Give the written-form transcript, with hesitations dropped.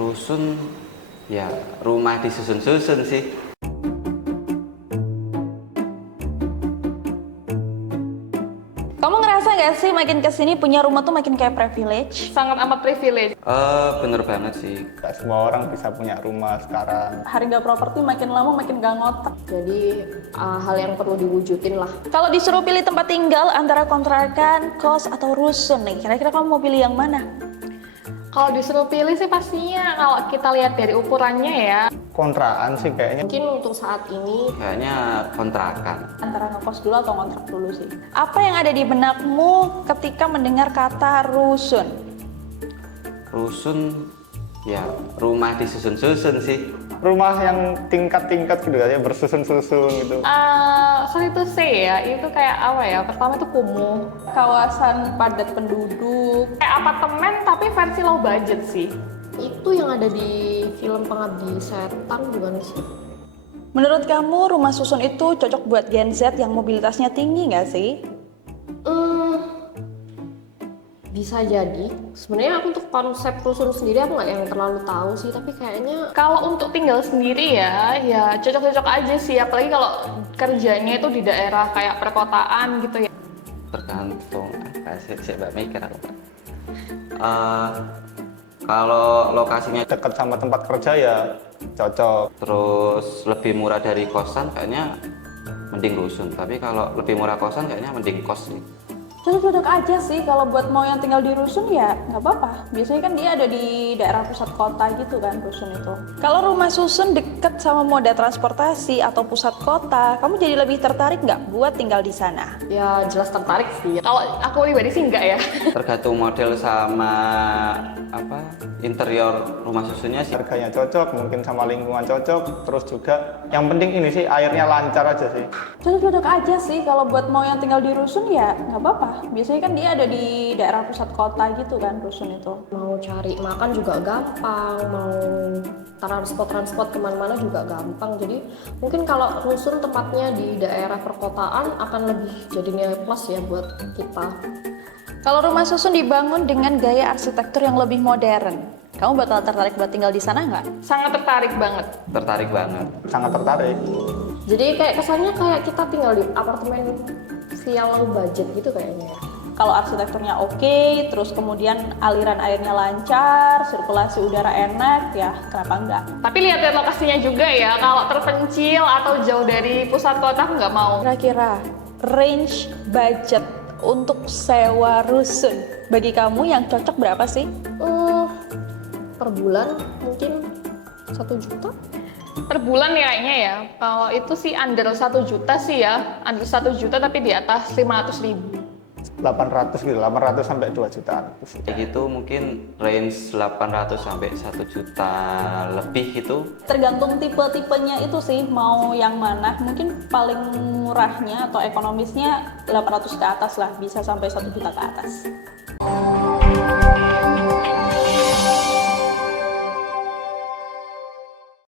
Rusun ya rumah disusun-susun sih. Kamu ngerasa nggak sih makin kesini punya rumah tuh makin kayak privilege? Sangat amat privilege. Bener banget sih. Gak semua orang bisa punya rumah sekarang. Harga properti makin lama makin gak ngotak. Jadi hal yang perlu diwujudin lah. Kalau disuruh pilih tempat tinggal antara kontrakan, kos, atau rusun nih, kira-kira kamu mau pilih yang mana? Kalau disuruh pilih sih pastinya kalau kita lihat dari ukurannya ya. Kontrakan sih kayaknya. Mungkin untuk saat ini Kayaknya kontrakan. Antara ngekos dulu atau kontrak dulu sih. Apa yang ada di benakmu ketika mendengar kata rusun? Rusun ya rumah disusun-susun sih. Rumah yang tingkat-tingkat gitu aja, bersusun-susun gitu. Sorry to say ya, itu kayak apa ya? Pertama itu kumuh, Kawasan padat penduduk. kayak apartemen tapi versi low budget sih. itu yang ada di film Pengabdi Setan bukan sih? Menurut kamu rumah susun itu cocok buat Gen Z yang mobilitasnya tinggi nggak sih? Bisa jadi. Sebenarnya aku untuk konsep rusun sendiri aku nggak yang terlalu tahu sih, tapi kayaknya Kalau untuk tinggal sendiri ya cocok-cocok aja sih. Apalagi kalau kerjanya itu di daerah kayak perkotaan gitu ya. Tergantung apa sih Mbak mikir aku. Kalau lokasinya Dekat sama tempat kerja ya cocok. terus lebih murah dari kosan kayaknya mending rusun. Tapi kalau lebih murah kosan kayaknya mending kos sih. Cocok-cocok aja sih, kalau buat mau yang tinggal di rusun ya nggak apa-apa. Biasanya kan dia ada di daerah pusat kota gitu kan rusun itu. Kalau rumah susun deket sama moda transportasi atau pusat kota, kamu jadi lebih tertarik nggak buat tinggal di sana? ya jelas tertarik sih. Kalau aku pribadi sih enggak ya. Tergantung model sama apa interior rumah susunnya sih. Harganya cocok, mungkin sama lingkungan cocok. Terus juga yang penting ini sih airnya lancar aja sih. Cocok-cocok aja sih, kalau buat mau yang tinggal di rusun ya nggak apa-apa. Biasanya kan dia ada di daerah pusat kota gitu kan rusun itu. Mau cari makan juga gampang, mau transport kemana-mana juga gampang. Jadi mungkin kalau rusun tempatnya di daerah perkotaan akan lebih jadinya plus ya buat kita. Kalau rumah susun dibangun dengan gaya arsitektur yang lebih modern, kamu bakal tertarik buat tinggal di sana nggak? Sangat tertarik banget. Tertarik banget. Sangat tertarik. Jadi kayak kesannya kayak kita tinggal di apartemen via low budget gitu kayaknya. Kalau arsitekturnya oke, terus kemudian aliran airnya lancar, sirkulasi udara enak, ya kenapa enggak? Tapi lihat lokasinya juga ya. Kalau terpencil atau jauh dari pusat kota aku nggak mau. Kira-kira range budget untuk sewa rusun bagi kamu yang cocok berapa sih? Per bulan mungkin 1 juta. Per bulan ya kayaknya ya. Kalau itu sih under 1 juta sih ya. Under 1 juta tapi di atas 500.000. 800 gitu, 800 sampai 2 jutaan. Kayak gitu mungkin range 800 sampai 1 juta lebih gitu. Tergantung tipe-tipenya itu sih, mau yang mana. Mungkin paling murahnya atau ekonomisnya 800 ke atas lah, bisa sampai 1 juta ke atas.